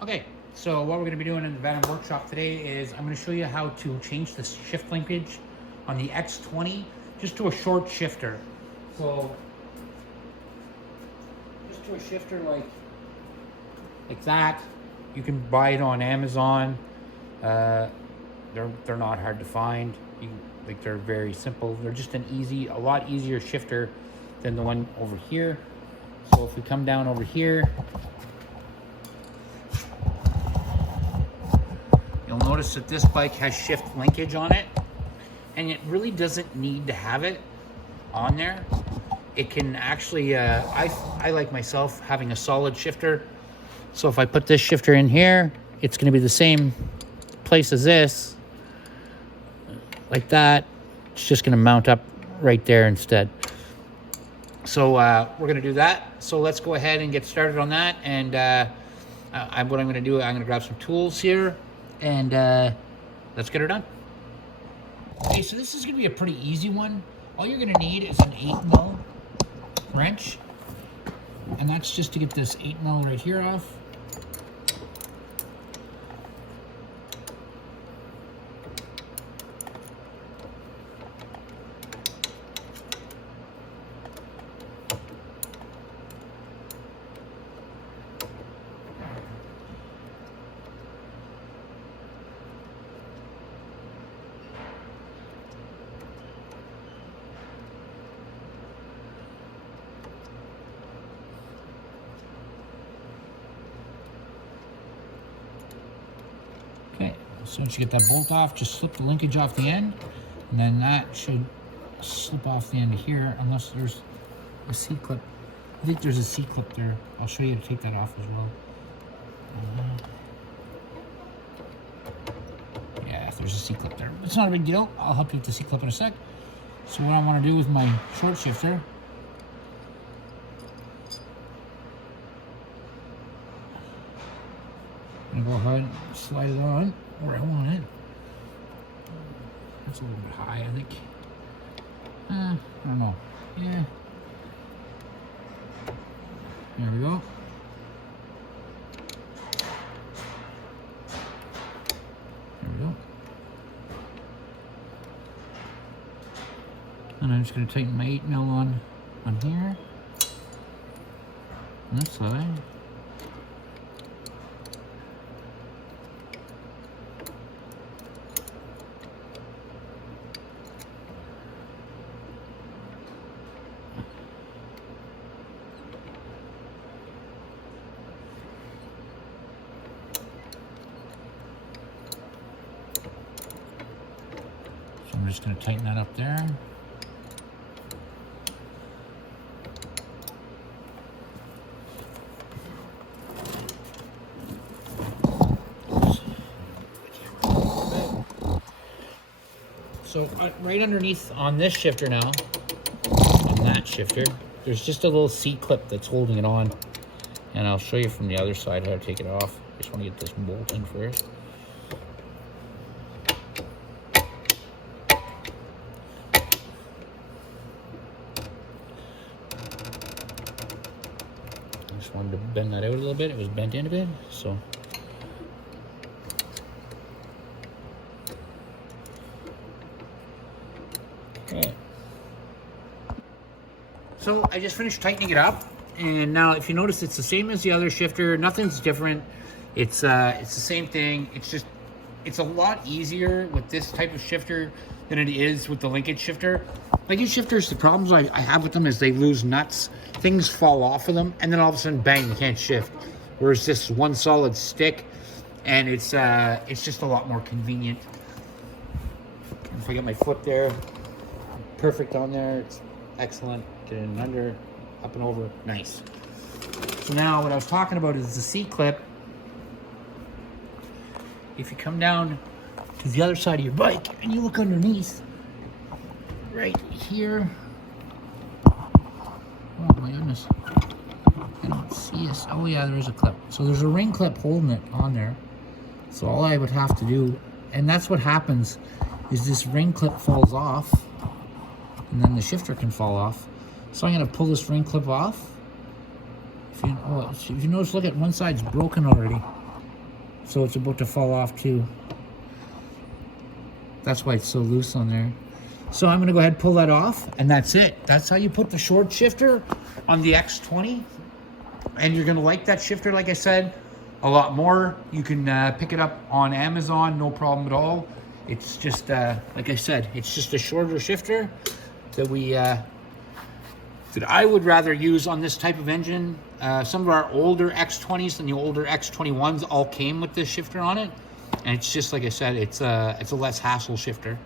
Okay, so what we're going to be doing in the Venom workshop today is I'm going to show you how to change the shift linkage on the X20 just to a short shifter. So just to a shifter like that. You can buy it on Amazon. They're not hard to find. They're very simple. They're just a lot easier shifter than the one over here. So if we come down over here, you'll notice that this bike has shift linkage on it, and it really doesn't need to have it on there. It can actually, I like myself having a solid shifter. So if I put this shifter in here, it's going to be the same place as this, like that. It's just going to mount up right there instead. So we're going to do that. So let's go ahead and get started on that. And what I'm going to do, I'm going to grab some tools here and let's get her done. Okay, so this is going to be a pretty easy one. All you're going to need is an 8mm wrench, and that's just to get this 8mm right here off. Okay, as soon as you get that bolt off, just slip the linkage off the end, and then that should slip off the end of here, unless there's a C-clip. I think there's a C-clip there. I'll show you how to take that off as well. Yeah, there's a C-clip there. It's not a big deal. I'll help you with the C-clip in a sec. So what I want to do with my short shifter, I'm going to go ahead and slide it on where I want it. That's a little bit high, I think. I don't know. Yeah. There we go. There we go. And I'm just going to tighten my 8mm on here. On this side. I'm just going to tighten that up there. So right underneath on this shifter now, on that shifter, there's just a little C-clip that's holding it on. And I'll show you from the other side how to take it off. Just want to get this bolt in first. Just wanted to bend that out a little bit. It was bent in a bit, so. Okay. So I just finished tightening it up, and now if you notice, it's the same as the other shifter. Nothing's different. It's the same thing. It's a lot easier with this type of shifter than it is with the linkage shifter. Linkage shifters, the problems I have with them is they lose nuts. Things fall off of them, and then all of a sudden, bang, you can't shift. Whereas this one solid stick, and it's just a lot more convenient. If I get my foot there, perfect on there. It's excellent. Get in under, up and over, nice. So now what I was talking about is the C-clip. If you come down to the other side of your bike and you look underneath, right here. Oh my goodness. I don't see it. Oh yeah, there is a clip. So there's a ring clip holding it on there. So all I would have to do, and that's what happens, is this ring clip falls off, and then the shifter can fall off. So I'm going to pull this ring clip off. If you notice, look at one side's broken already. So it's about to fall off too. That's why it's so loose on there. So I'm gonna go ahead and pull that off, and that's it. That's how you put the short shifter on the X20. And you're gonna like that shifter, like I said, a lot more. You can pick it up on Amazon, no problem at all. It's just, like I said, it's just a shorter shifter that that I would rather use on this type of engine. Some of our older X20s and the older X21s all came with this shifter on it. And it's just, like I said, it's a less hassle shifter.